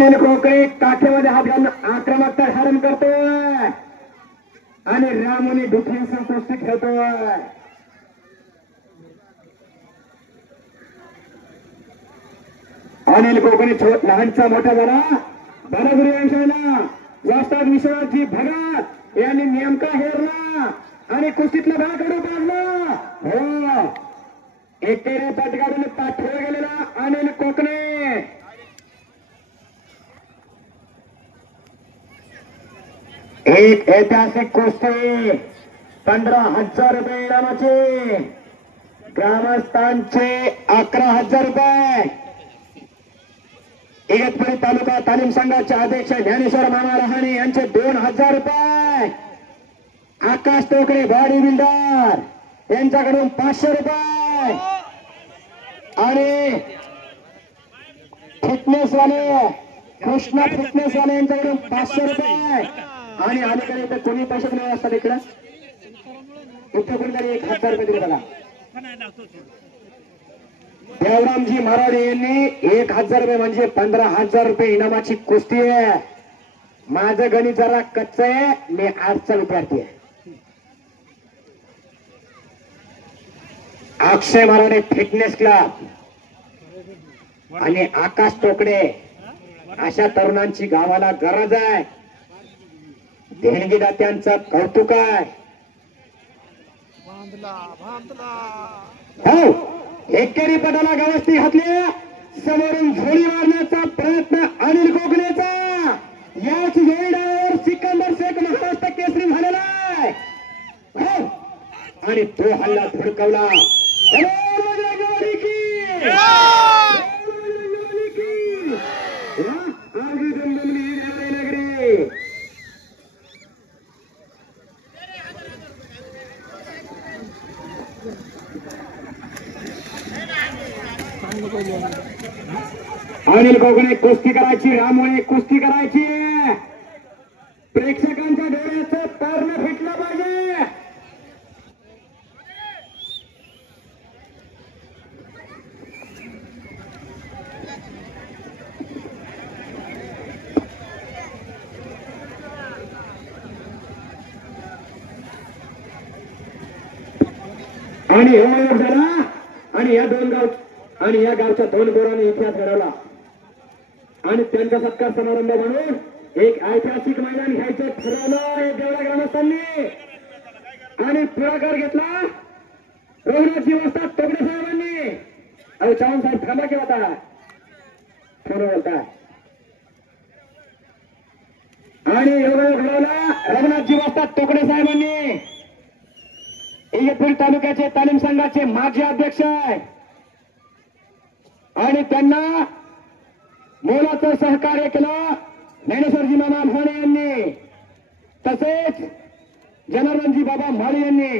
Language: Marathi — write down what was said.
अनिल कोकळे काठेमध्ये हात घालून आक्रमकता धारण करतोय आणि रामुनी डिफेन्स कुस्ती खेळतोय. अनिल कोकणे लहानचा मोठा झाला. बलगुरी वंशाला वस्ताद विश्वनाथजी भगत यांनी नेमका हेरला आणि कुस्तीतला भाग काढून पाडला. हो, एकेरी पटकावून पाठवला गेलेला अनिल कोकणे. एक ऐतिहासिक कुस्ती 15,000 रुपये इनामाचे, ग्रामस्थांचे 11,000 रुपये. इगतपुरी तालुका तालीम संघाचे अध्यक्ष ज्ञानेश्वर मामा रहाणे यांचे 2,000 रुपये. आकाश टोकरे बॉडी बिल्डर यांच्याकडून 500 रुपये आणि फिटनेसवाले कृष्णा फिटनेसवाले यांच्याकडून 500 रुपये. आणि अलीकडे इथे कोणी पैसे दिले असतात. इकडं कोणीतरी 1,000 रुपये दिले. बघा, देवरामजी महाराज यांनी 1,000 रुपये म्हणजे 15,000 रुपये इनामाची कुस्ती आहे. माझं गणित जरा कच्च आहे, मी आर्टचा विद्यार्थी आहे. अक्षय मराठे फिटनेस क्लब आणि आकाश टोकडे अशा तरुणांची गावाला गरज आहे. देणगीदात्यांचं कौतुक आहे. हो, एकेरी पटाला गवस्ती घातली. समोरून झोळी मारण्याचा प्रयत्न अनिल कोकणेचा. याच जोडीवर सिकंदर शेख महाराष्ट्र केसरी झालेला आहे. हो, आणि तो हल्ला धडकवला. अनिल कोकणे कुस्ती करायची, रामुळे कुस्ती करायची. प्रेक्षकांच्या डोळ्याचं पारणं फिटलं पाहिजे. आणि हे झाला आणि या गावच्या 2 पोरांनी इतिहास घडवला आणि त्यांचा सत्कार समारंभ म्हणून एक ऐतिहासिक मैदान घ्यायचं ठरवलं देवळा ग्रामस्थांनी. आणि पुढाकार घेतला रघुनाथजी वस्ताद टोकणे साहेबांनी. अहो चव्हाण साहेब थांबा की होता फोन बोलताय. आणि एवढं घडवला रघुनाथजी वस्ताद टोकणे साहेबांनी. इगतपुरी तालुक्याचे तालीम संघाचे माजी अध्यक्ष आहे आणि त्यांना मोलाचं सहकार्य केलं ज्ञानेश्वरजी मामा भाणे यांनी, तसेच जनार्दनजी बाबा माळी यांनी.